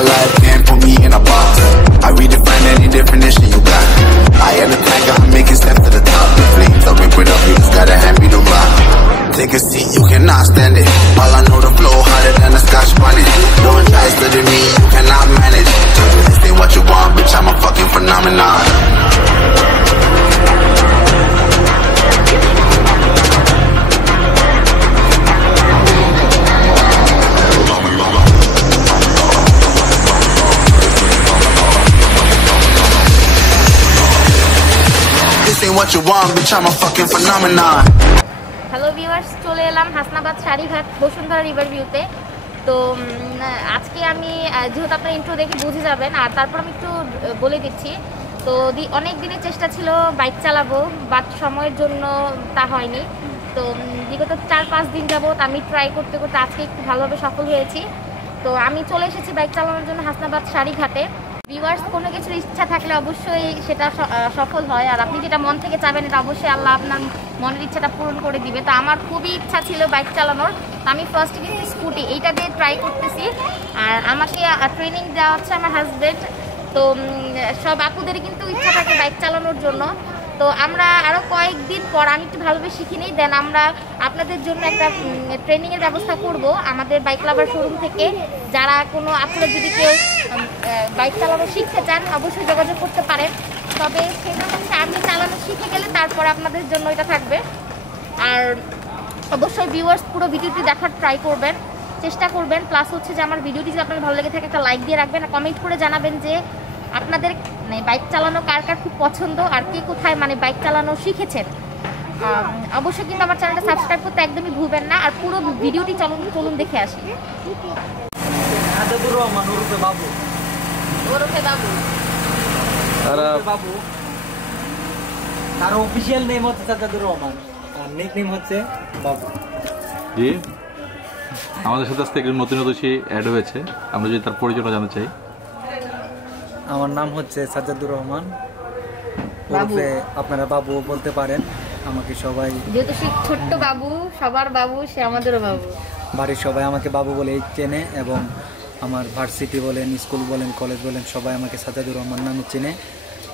my life, can't put me in a box. I redefine any definition you got. I am the tiger, I'm making steps to the top. The flames are ripping up, you just gotta hand me the rock. Take a seat, you cannot stand it. All I know, the flow harder than a Scotch bonnet. Don't try studying me, you cannot manage. This ain't what you want, bitch, I'm a fucking phenomenon. This ain't what you want, bitch, I'm a fucking phenomenon. Hello viewers, চলে এলাম Hasnabad শাড়িঘাট Bashundhara river ভিউতে। তো আজকে আমি যেহেতু আপনার intro দেখে বুঝে যাবেন, আর তারপর আমি একটু বলে দিচ্ছি। তো অনেক দিনের চেষ্টা ছিল বাইক চালাবো, বাট সময়ের জন্য তা হয়নি। তো বিগত 4-5 দিন যাবত আমি ট্রাই করতে করতে আজকে একটু ভালোভাবে সফল হয়েছি। তো আমি চলে এসেছি বাইক চালানোর জন্য হাসনাবাদ শাড়িঘাটে। ভিউয়ার্স, কোনো কিছুর ইচ্ছা থাকলে অবশ্যই সেটা সফল হয়, আর আপনি যেটা মন থেকে চাবেন এটা অবশ্যই আল্লাহ আপনার মনের ইচ্ছাটা পূরণ করে দিবে। তো আমার খুবই ইচ্ছা ছিল বাইক চালানোর, তো আমি ফার্স্টে কিন্তু স্কুটি এইটা দিয়ে ট্রাই করতেছি। আর আমাকে ট্রেনিং দেওয়া হচ্ছে আমার হাজব্যান্ড। তো সব আপুদেরই কিন্তু ইচ্ছা থাকে বাইক চালানোর জন্য। তো আমরা আরও কয়েকদিন পর আমি একটু ভালোভাবে শিখে নিই, দেন আমরা আপনাদের জন্য একটা ট্রেনিংয়ের ব্যবস্থা করব আমাদের বাইক লাভার শোরুম থেকে। যারা কোনো আপনারা যদি কেউ বাইক চালানো শিখতে চান অবশ্যই যোগাযোগ করতে পারেন। তবে সেটা হচ্ছে আপনি চালানো শিখে গেলে তারপরে আপনাদের জন্য এটা থাকবে। আর অবশ্যই ভিউয়ার্স পুরো ভিডিওটি দেখার ট্রাই করবেন, চেষ্টা করবেন। প্লাস হচ্ছে যে আমার ভিডিওটি যদি আপনার ভালো লেগে থাকে একটা লাইক দিয়ে রাখবেন, আর কমেন্ট করে জানাবেন যে আপনাদের মানে বাইক চালানো কার কার খুব পছন্দ, আর কে কোথায় মানে বাইক চালানো শিখেছেন। অবশ্যই কিন্তু আমার চ্যানেলটা সাবস্ক্রাইব করতে একদমই ভুলবেন না। আর পুরো ভিডিওটি চলুন দেখে আসি। তার অফিশিয়াল নেম হচ্ছে সাজ্জাদুর রহমান, আর নিকনেম হচ্ছে বাবু। জি, আমাদের সাথে আজকে একজন নতুন অতিথি অ্যাড হয়েছে, আমরা যদি তার পরিচয়টা জানতে চাই। আমার নাম হচ্ছে সাজ্জাদুর রহমান, ওরফে আপনারা বাবু বলতে পারেন আমাকে সবাই। যেহেতু সে ছোট্ট বাবু, সবার বাবু, সে আমাদেরও বাবু। বাড়ির সবাই আমাকে বাবু বলেই চেনে, এবং আমার ভার্সিটি বলেন, স্কুল বলেন, কলেজ বলেন, সবাই আমাকে সাজ্জাদুর রহমান নামে চেনে।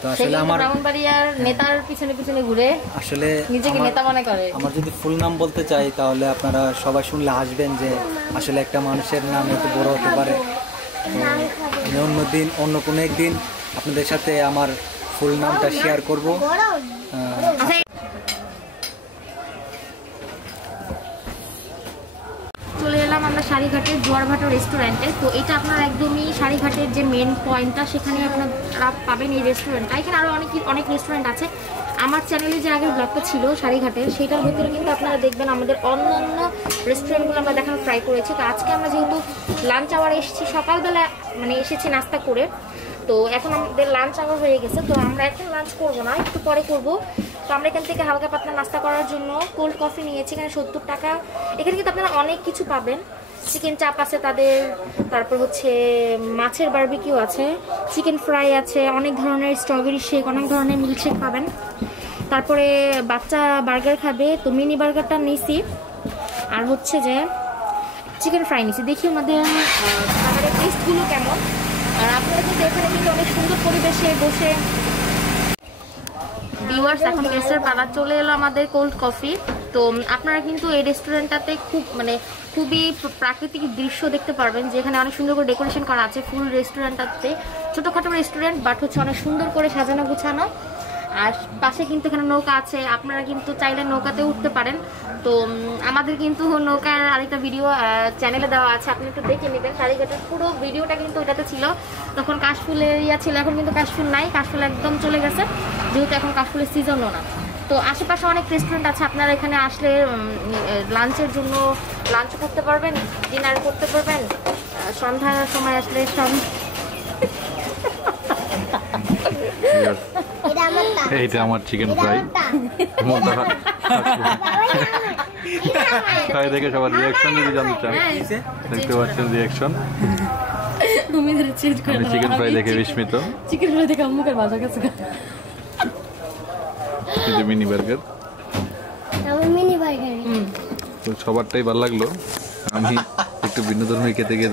তো আসলে আমার ব্রাহ্মণবাড়িয়ার নেতার পিছনে পিছনে ঘুরে আসলে নিজেকে নেতা মনে করে। আমার যদি ফুল নাম বলতে চাই তাহলে আপনারা সবাই শুনলে হাসবেন যে আসলে একটা মানুষের নাম এত বড় হতে পারে। আমি অন্য কোনো একদিন আপনাদের সাথে আমার ফুল নামটা শেয়ার করব। চলে এলাম আমরা শাড়িঘাটের জোয়ারভাটা রেস্টুরেন্টে। তো এটা আপনার একদমই শাড়িঘাটের যে মেন পয়েন্টটা, সেখানে আপনারা পাবেন এই রেস্টুরেন্টটা। এখানে আরও অনেক রেস্টুরেন্ট আছে। আমার চ্যানেলে যে আগের ব্লগটা ছিল শাড়িঘাটের, সেটার ভিতরে কিন্তু আপনারা দেখবেন আমাদের অন্য রেস্টুরেন্টগুলো আমরা দেখানোর ট্রাই করেছি। তো আজকে আমরা যেহেতু লাঞ্চ আওয়ার এসেছি, সকালবেলা মানে এসেছি নাস্তা করে, তো এখন আমাদের লাঞ্চ আওয়ার হয়ে গেছে। তো আমরা এখন লাঞ্চ করবো না, একটু পরে করবো। তো আমরা এখান থেকে হালকা পাতলা নাস্তা করার জন্য কোল্ড কফি নিয়েছি, এখানে 70 টাকা। এখানে কিন্তু আপনারা অনেক কিছু পাবেন, চিকেন চাপ আছে তাদের, তারপর হচ্ছে মাছের বারবিকিউ আছে, চিকেন ফ্রাই আছে, অনেক ধরনের স্ট্রবেরি শেক, অনেক ধরনের মিল্কশেক পাবেন। তারপরে বাচ্চা বার্গার খাবে, তো মিনি বার্গারটা নিয়েছি। আর হচ্ছে যে চিকেন ফ্রাই নিয়েছি। দেখি আমাদের খাবারের টেস্টগুলো কেমন। আর আপনারা কিন্তু এখানে কিন্তু অনেক সুন্দর পরিবেশে বসে ভিউয়ার্স, এখন গেস্টের পালা চলে এলো আমাদের কোল্ড কফি। তো আপনারা কিন্তু এই রেস্টুরেন্টটাতে খুবই প্রাকৃতিক দৃশ্য দেখতে পারবেন, যেখানে অনেক সুন্দর করে ডেকোরেশন করা আছে। ফুল রেস্টুরেন্টটাতে ছোটোখাটো রেস্টুরেন্ট, বাট হচ্ছে অনেক সুন্দর করে সাজানো গুছানো। আর পাশে কিন্তু এখানে নৌকা আছে, আপনারা কিন্তু চাইলে নৌকাতে উঠতে পারেন। তো আমাদের কিন্তু নৌকার আরেকটা ভিডিও চ্যানেলে দেওয়া আছে, আপনি একটু দেখে নেবেন। শাড়িঘাটের পুরো ভিডিওটা কিন্তু ওটাতে ছিল। তখন কাশফুলের ছিল, এখন কিন্তু কাশফুল নাই, কাশফুল একদম চলে গেছে, যেহেতু এখন কাশফুলের সিজনও না। তো আশেপাশে অনেক রেস্টুরেন্ট আছে, আপনারা এখানে আসলে লাঞ্চের জন্য লাঞ্চ করতে পারবেন, ডিনার করতে পারবেন। সন্ধ্যার সময় আসলে এইটা আমার চিকেন ফ্রাই। ফ্রাই দেখে সবার রিয়াকশন যদি জানতে চান, দেখতে পাচ্ছেন রিয়াকশন। আমি চিকেন ফ্রাই দেখে বিস্মিত। চিকেন ফ্রাই দেখে মুখের ভাজা গেছে। মিনি বার্গার, তো সবারটাই ভালো লাগলো। আমি একটু ভিন্ন ধর্মী খেতে গিয়ে